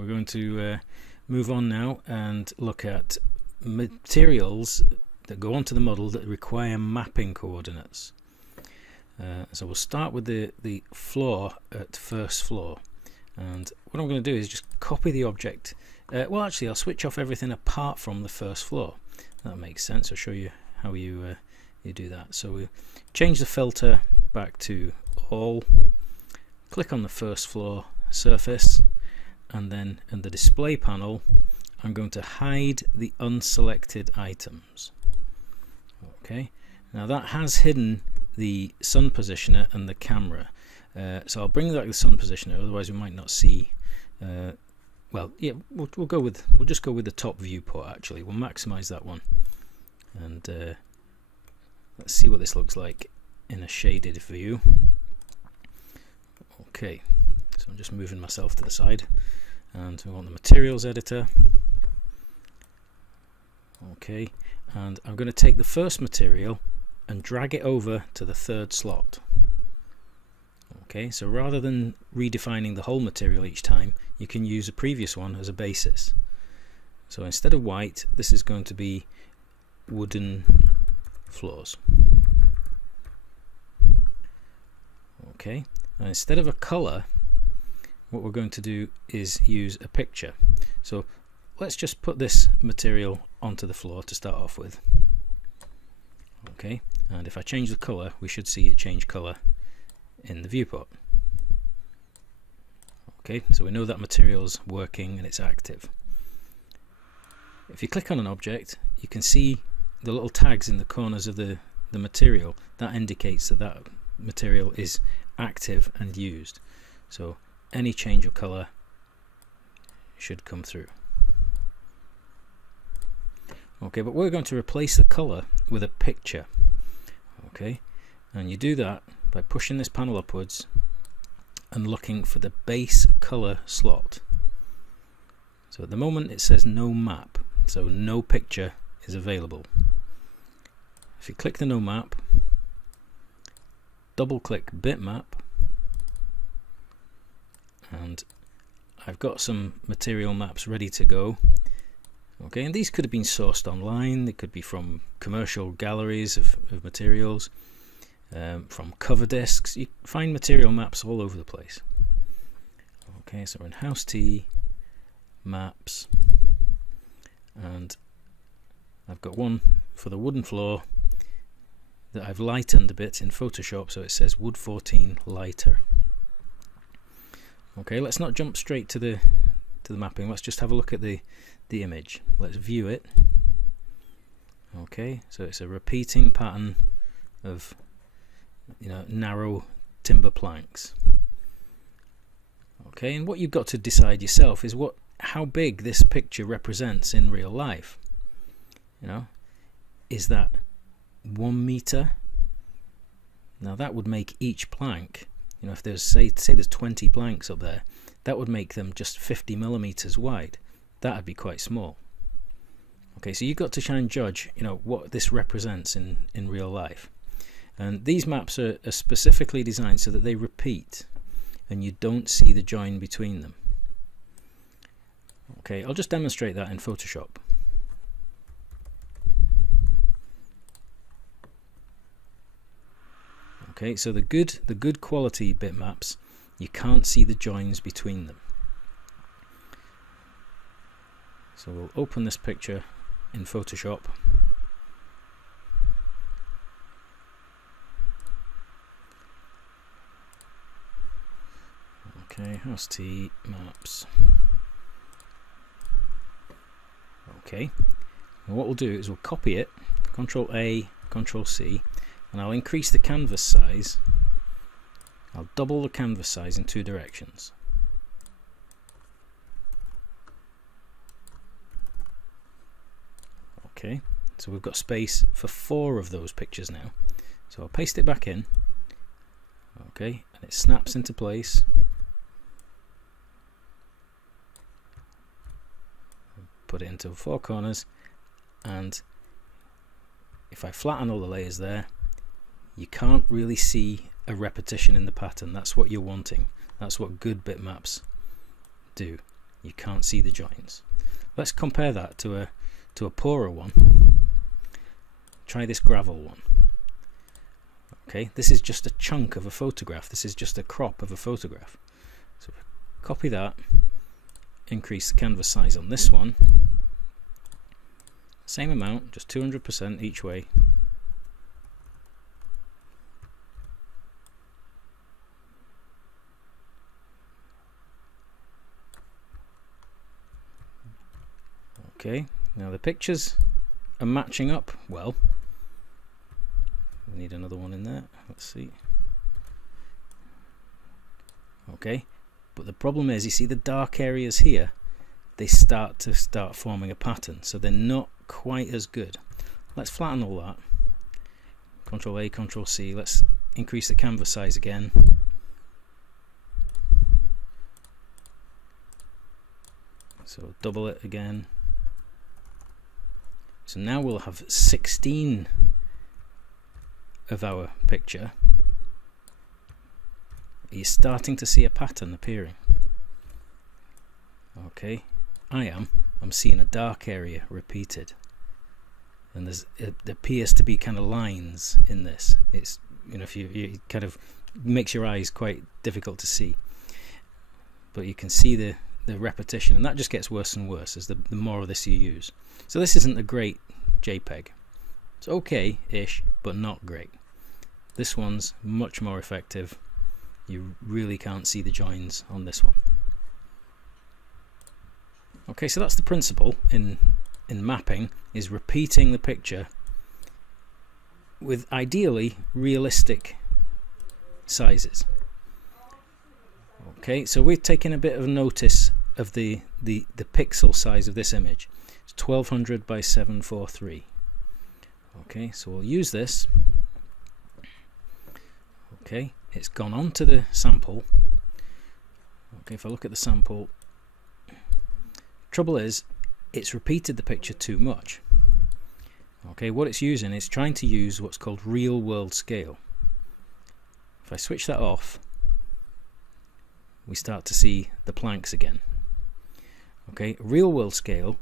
we're going to move on now and look at materials that go onto the model that require mapping coordinates. So we'll start with the floor at first floor, and what I'm going to do is just copy the object. Well, actually I'll switch off everything apart from the first floor. That makes sense. I'll show you how you do that. So we'll change the filter back to all, click on the first floor surface, and then in the display panel I'm going to hide the unselected items. Okay, now that has hidden the sun positioner and the camera, so I'll bring back the sun positioner, otherwise we might not see. Well, yeah, we'll just go with the top viewport. Actually, we'll maximize that one, and let's see what this looks like in a shaded view. Okay, so I'm just moving myself to the side, and we want the materials editor. Okay, and I'm going to take the first material and drag it over to the third slot. Okay, so rather than redefining the whole material each time, you can use a previous one as a basis. So instead of white, this is going to be wooden floors. Okay, and instead of a color, what we're going to do is use a picture. So let's just put this material onto the floor to start off with. Okay, and if I change the color, we should see it change color in the viewport. Okay, so we know that material's working and it's active. If you click on an object, you can see the little tags in the corners of the material. That indicates that that material is active and used. So any change of color should come through. Okay, but we're going to replace the color with a picture. Okay, and you do that by pushing this panel upwards and looking for the base color slot. So at the moment it says no map, so no picture is available. If you click the no map, double click bitmap, and I've got some material maps ready to go. Okay, and these could have been sourced online. They could be from commercial galleries of materials, from cover discs. You find material maps all over the place. Okay, so we're in House T, Maps, and I've got one for the wooden floor that I've lightened a bit in Photoshop, so it says Wood 14 Lighter. Okay, let's not jump straight to the mapping. Let's just have a look at the image. Let's view it. Okay, so it's a repeating pattern of, narrow timber planks. Okay, and what you've got to decide yourself is how big this picture represents in real life. Is that 1 meter? Now that would make each plank, if there's say there's 20 planks up there, that would make them just 50 millimeters wide. That would be quite small. Okay, so you've got to try and judge, what this represents in real life. And these maps are specifically designed so that they repeat and you don't see the join between them. Okay, I'll just demonstrate that in Photoshop. Okay, so the good quality bitmaps, you can't see the joins between them. So we'll open this picture in Photoshop. Okay, House T, Maps. Okay, and what we'll do is we'll copy it, Control A, Control C, and I'll increase the canvas size. I'll double the canvas size in 2 directions. Okay, so we've got space for 4 of those pictures now. So I'll paste it back in. Okay, and it snaps into place. Put it into 4 corners, and if I flatten all the layers there, you can't really see a repetition in the pattern. That's what you're wanting. That's what good bitmaps do. You can't see the joins. Let's compare that to a poorer one. Try this gravel one. Okay, this is just a chunk of a photograph. This is just a crop of a photograph. So copy that, increase the canvas size on this one. Same amount, just 200% each way. Okay, now the pictures are matching up well. We need another one in there. Let's see. Okay, but the problem is, you see the dark areas here, they start forming a pattern, so they're not quite as good. Let's flatten all that. Control A, Control C. Let's increase the canvas size again. So double it again. So now we'll have 16 of our picture. You're starting to see a pattern appearing. Okay, I'm seeing a dark area repeated, and it appears to be kind of lines in this. It's, you know, if you kind of makes your eyes quite difficult to see, but you can see the repetition, and that just gets worse and worse as the more of this you use. So this isn't a great JPEG. It's okay-ish, but not great. This one's much more effective. You really can't see the joins on this one. Okay, so that's the principle in mapping, is repeating the picture with ideally realistic sizes. Okay, so we're taking a bit of notice of the pixel size of this image. It's 1200 by 743. Okay, so we'll use this. Okay, it's gone on to the sample. Okay, if I look at the sample, trouble is, it's repeated the picture too much. Okay, what it's using is trying to use what's called real world scale. If I switch that off, we start to see the planks again. Okay, real world scale,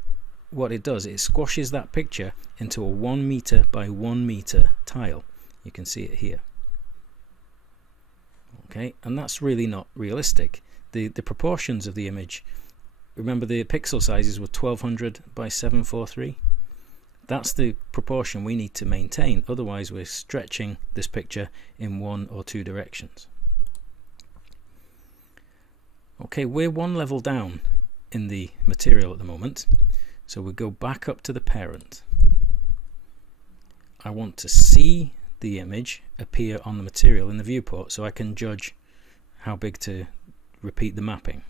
what it does, it squashes that picture into a 1 meter by 1 meter tile. You can see it here. Okay, and that's really not realistic. The proportions of the image, remember the pixel sizes were 1200 by 743. That's the proportion we need to maintain, otherwise we're stretching this picture in one or two directions. Okay, we're one level down in the material at the moment, so we go back up to the parent. I want to see the image appear on the material in the viewport so I can judge how big to repeat the mapping.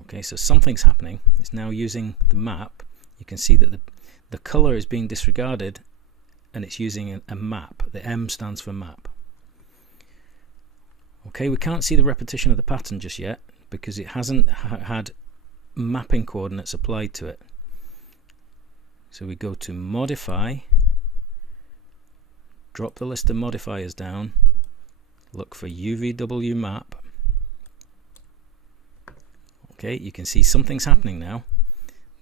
Okay, so something's happening. It's now using the map. You can see that the color is being disregarded and it's using a map. The M stands for map. Okay, we can't see the repetition of the pattern just yet because it hasn't had mapping coordinates applied to it. So we go to modify, drop the list of modifiers down, look for UVW map. Okay, you can see something's happening now.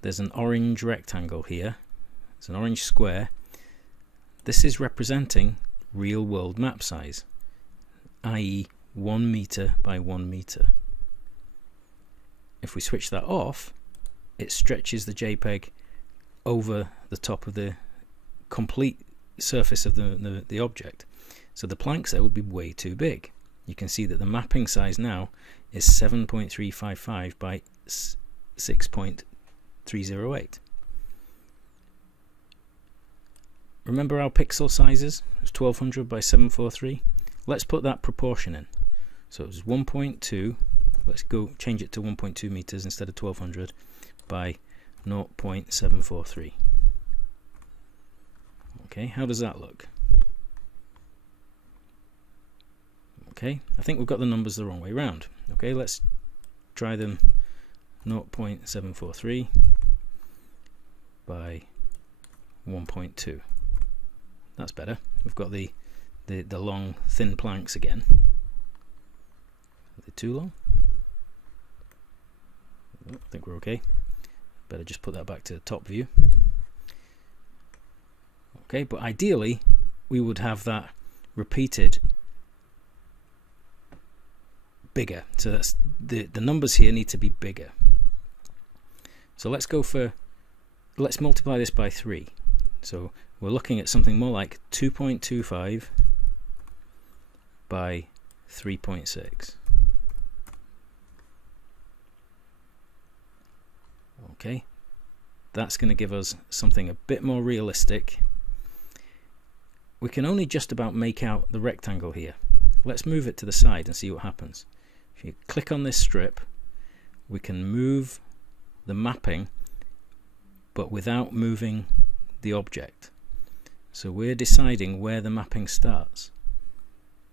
There's an orange rectangle here. It's an orange square. This is representing real world map size, i.e. 1 meter by 1 meter. If we switch that off, it stretches the JPEG over the top of the complete surface of the object. So the planks there would be way too big. You can see that the mapping size now is 7.355 by 6.308. Remember our pixel sizes? It was 1200 by 743. Let's put that proportion in. So it was 1.2. Let's go change it to 1.2 meters instead of 1200 by 0.743. Okay, how does that look? Okay, I think we've got the numbers the wrong way around. Okay, let's try them. 0.743 by 1.2. That's better. We've got the long thin planks again. Are they too long? I think we're okay. Better just put that back to the top view. Okay, but ideally we would have that repeated bigger. So that's the numbers here need to be bigger. So let's multiply this by 3. So we're looking at something more like 2.25 by 3.6. Okay, that's going to give us something a bit more realistic. We can only just about make out the rectangle here. Let's move it to the side and see what happens. If you click on this strip, we can move the mapping but without moving the object. So we're deciding where the mapping starts.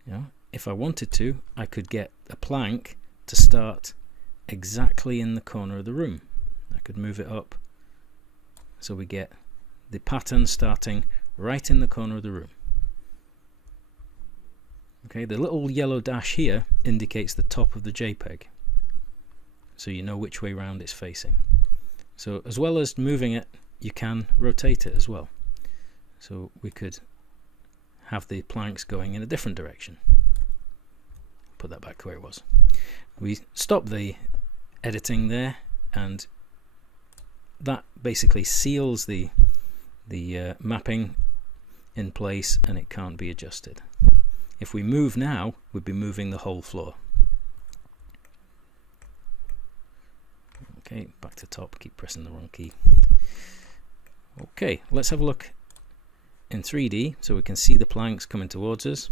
You know, if I wanted to, I could get a plank to start exactly in the corner of the room. I could move it up so we get the pattern starting right in the corner of the room. Okay, the little yellow dash here indicates the top of the JPEG, so you know which way round it's facing. So as well as moving it, you can rotate it as well. So we could have the planks going in a different direction. Put that back where it was. We stop the editing there, and that basically seals the mapping in place, and it can't be adjusted. If we move now, we'd be moving the whole floor. Okay, back to top, keep pressing the wrong key. Okay, let's have a look in 3D so we can see the planks coming towards us.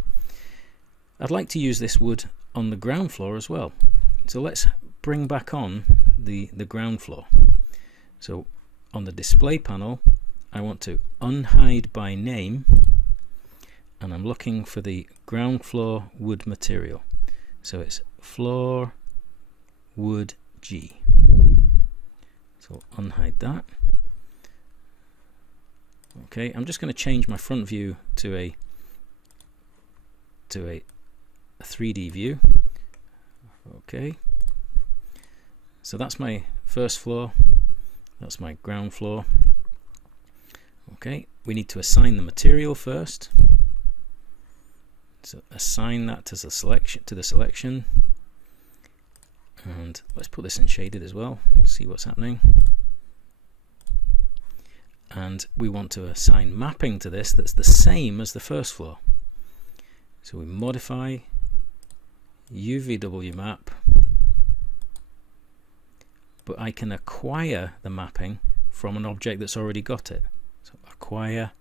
I'd like to use this wood on the ground floor as well. So let's bring back on the ground floor. So on the display panel, I want to unhide by name, and I'm looking for the ground floor wood material. So it's floor wood G. So unhide that. Okay, I'm just going to change my front view to a 3D view. Okay, so that's my first floor, that's my ground floor. Okay, we need to assign the material first. So assign that to the selection, and let's put this in shaded as well, see what's happening. And we want to assign mapping to this that's the same as the first floor. So we modify UVW map, but I can acquire the mapping from an object that's already got it. So acquire,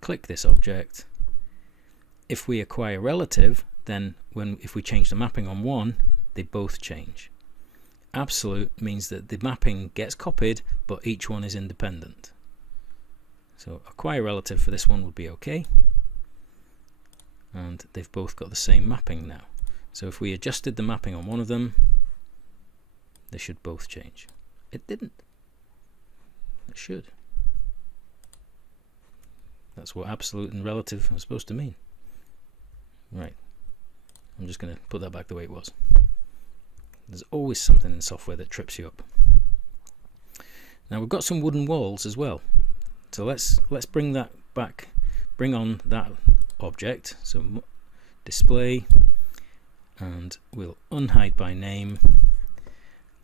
click this object. If we acquire relative, then if we change the mapping on one, they both change. Absolute means that the mapping gets copied, but each one is independent. So acquire relative for this one would be okay, and they've both got the same mapping now. So if we adjusted the mapping on one of them, they should both change. It didn't. It should. That's what absolute and relative are supposed to mean. Right, I'm just going to put that back the way it was. There's always something in software that trips you up. Now we've got some wooden walls as well. So let's bring that back, bring on that object. So display, and we'll unhide by name,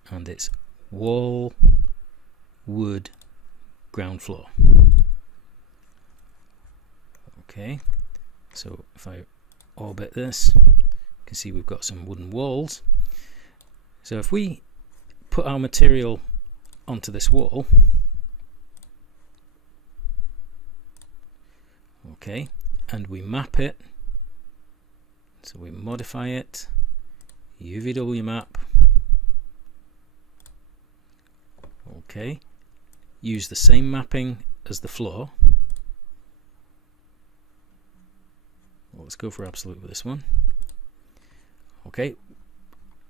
and it's wall wood ground floor. Okay, so if I orbit this, you can see we've got some wooden walls. So if we put our material onto this wall, okay, and we map it, so we modify it, UVW map, okay, use the same mapping as the floor. Well, let's go for absolute with this one. Okay,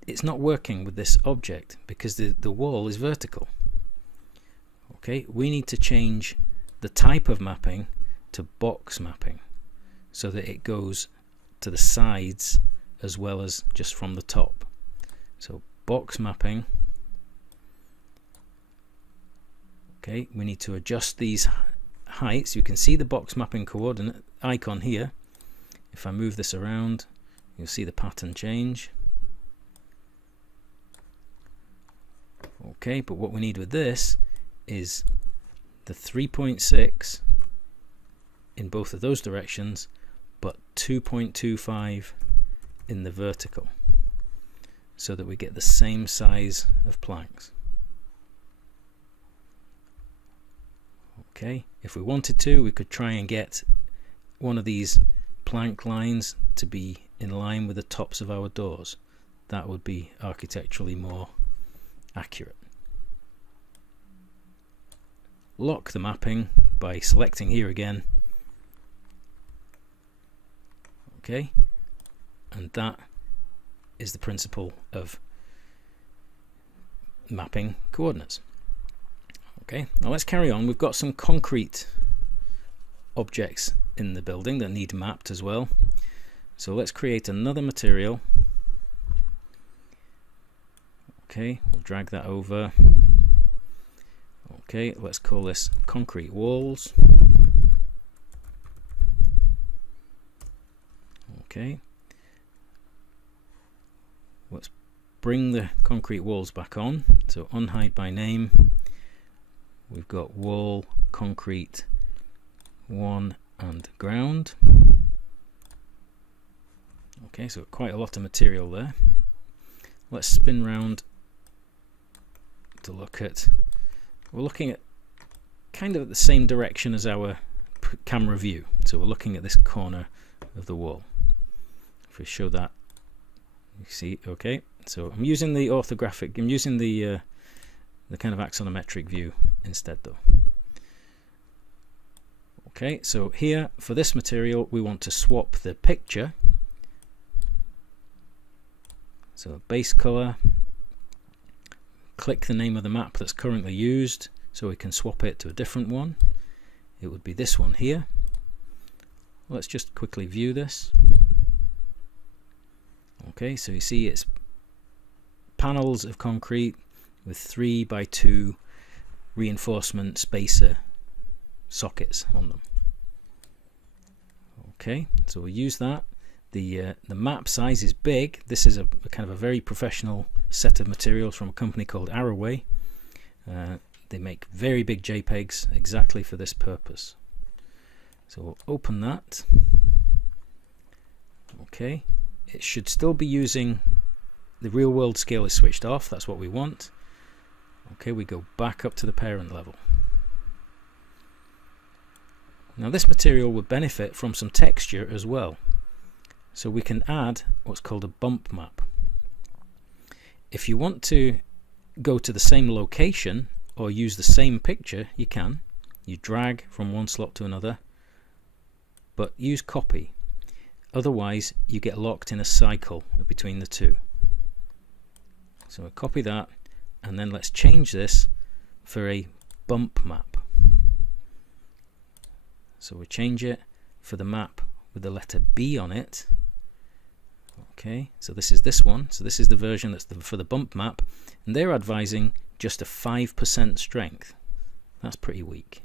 it's not working with this object because the wall is vertical. Okay, we need to change the type of mapping to box mapping so that it goes to the sides as well as just from the top. So box mapping, Okay, we need to adjust these heights. You can see the box mapping coordinate icon here. If I move this around, you'll see the pattern change. Okay, but what we need with this is the 3.6 in both of those directions, but 2.25 in the vertical, so that we get the same size of planks. Okay, if we wanted to, we could try and get one of these plank lines to be in line with the tops of our doors. That would be architecturally more accurate. Lock the mapping by selecting here again. Okay, and that is the principle of mapping coordinates. Okay, now let's carry on. We've got some concrete objects in the building that need mapped as well. So let's create another material. Okay, we'll drag that over. Okay, let's call this concrete walls. Okay, let's bring the concrete walls back on. So unhide by name. We've got wall, concrete, 1 and ground. Okay, so quite a lot of material there. Let's spin round to look at, we're looking at kind of the same direction as our camera view. So we're looking at this corner of the wall. If we show that, you see, okay. So I'm using the orthographic, I'm using the kind of axonometric view instead though. Okay, so here for this material we want to swap the picture. So base color, click the name of the map that's currently used so we can swap it to a different one. It would be this one here. Let's just quickly view this. Okay, so you see it's panels of concrete with 3 by 2 reinforcement spacer sockets on them. Okay, so we'll use that. The map size is big. This is a kind of a very professional set of materials from a company called Arrowway. They make very big JPEGs exactly for this purpose. So we'll open that. Okay, it should still be using the real world scale is switched off. That's what we want. Okay, we go back up to the parent level. Now this material would benefit from some texture as well. So we can add what's called a bump map. If you want to go to the same location or use the same picture, you can. You drag from one slot to another, but use copy. Otherwise you get locked in a cycle between the two. So we'll copy that, and then let's change this for a bump map. So we change it for the map with the letter B on it. Okay, so this is this one. So this is the version that's for the bump map, and they're advising just a 5% strength. That's pretty weak.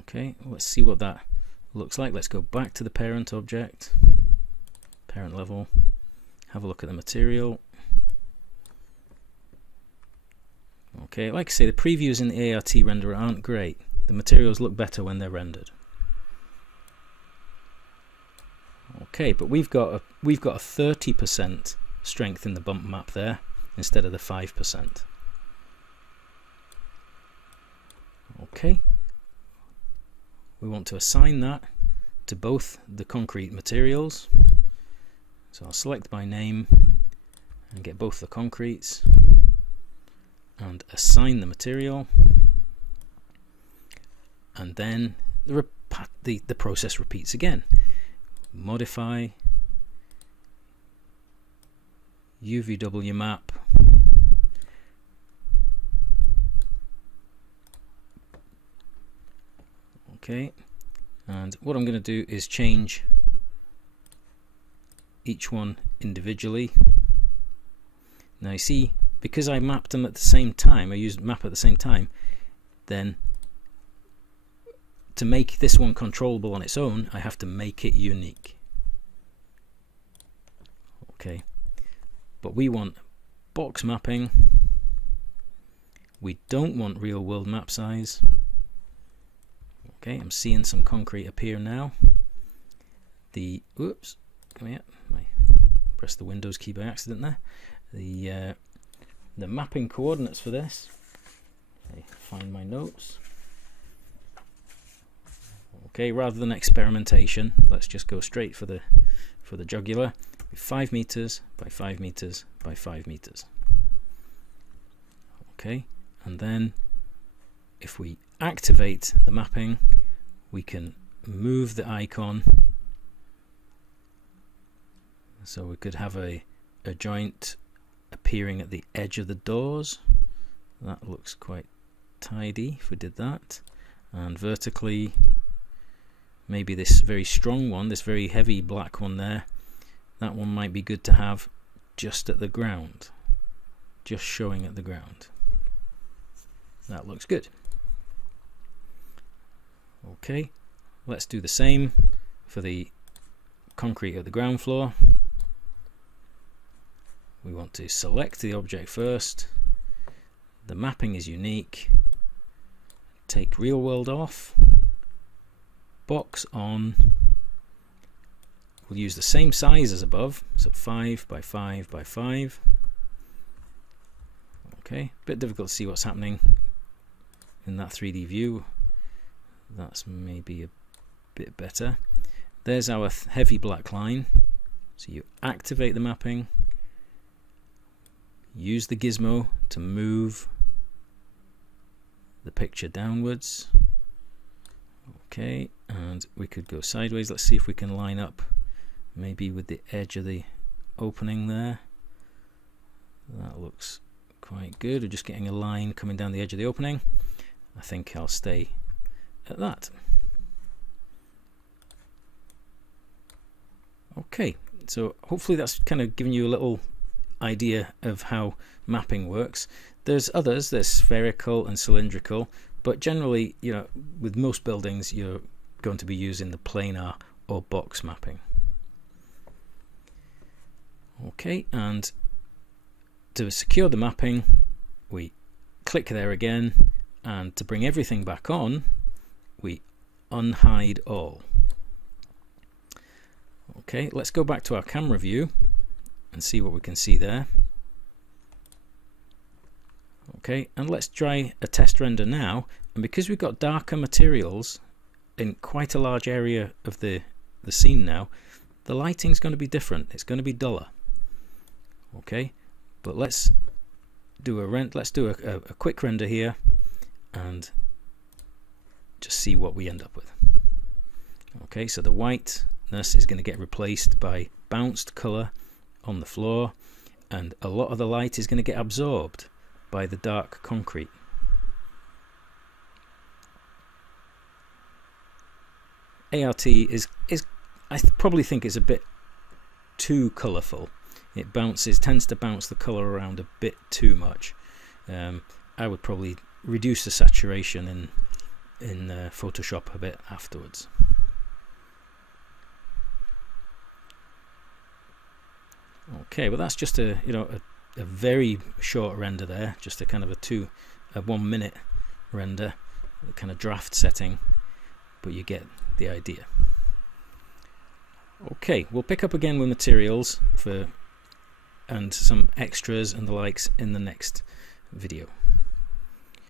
Okay, let's see what that looks like. Let's go back to the parent object, parent level, have a look at the material. Okay, like I say, the previews in the ART renderer aren't great. The materials look better when they're rendered. Okay, but we've got a 30% strength in the bump map there instead of the 5%. Okay, we want to assign that to both the concrete materials. So I'll select by name and get both the concretes and assign the material, and then the process repeats again. Modify, UVW map, okay, and what I'm going to do is change each one individually. Now you see because I mapped them at the same time, I used map at the same time, then to make this one controllable on its own, I have to make it unique. Okay, but we want box mapping. We don't want real world map size. Okay, I'm seeing some concrete appear now. Oops, come here. I pressed the Windows key by accident there. The mapping coordinates for this. Find my notes. Okay, rather than experimentation, let's just go straight for the jugular. 5 meters by 5 meters by 5 meters. Okay, and then if we activate the mapping, we can move the icon. So we could have a joint appearing at the edge of the doors. That looks quite tidy if we did that. And vertically, maybe this very strong one, this very heavy black one there, that one might be good to have just at the ground, just showing at the ground. That looks good. Okay, let's do the same for the concrete at the ground floor. We want to select the object first. The mapping is unique. Take real world off. Box on. We'll use the same size as above, so 5 by 5 by 5. Okay, a bit difficult to see what's happening in that 3D view. That's maybe a bit better. There's our heavy black line. So you activate the mapping, use the gizmo to move the picture downwards. Okay, and we could go sideways. Let's see if we can line up maybe with the edge of the opening there. That looks quite good. We're just getting a line coming down the edge of the opening. I think I'll stay at that. Okay, so hopefully that's kind of given you a little idea of how mapping works. There's others, there's spherical and cylindrical, but generally, you know, with most buildings you're going to be using the planar or box mapping. Okay, and to secure the mapping, we click there again, and to bring everything back on, we unhide all. Okay, let's go back to our camera view and see what we can see there. Okay, and let's try a test render now. And because we've got darker materials in quite a large area of the scene now, the lighting's going to be different. It's going to be duller. Okay, but let's do a quick render here and just see what we end up with. Okay, so the whiteness is going to get replaced by bounced color on the floor, and a lot of the light is going to get absorbed by the dark concrete. ART is I probably think it's a bit too colorful. It tends to bounce the color around a bit too much. I would probably reduce the saturation in Photoshop a bit afterwards. Okay, well that's just a very short render there, just a kind of a 1 minute render, a kind of draft setting, but you get the idea. Okay, we'll pick up again with materials and some extras and the likes in the next video.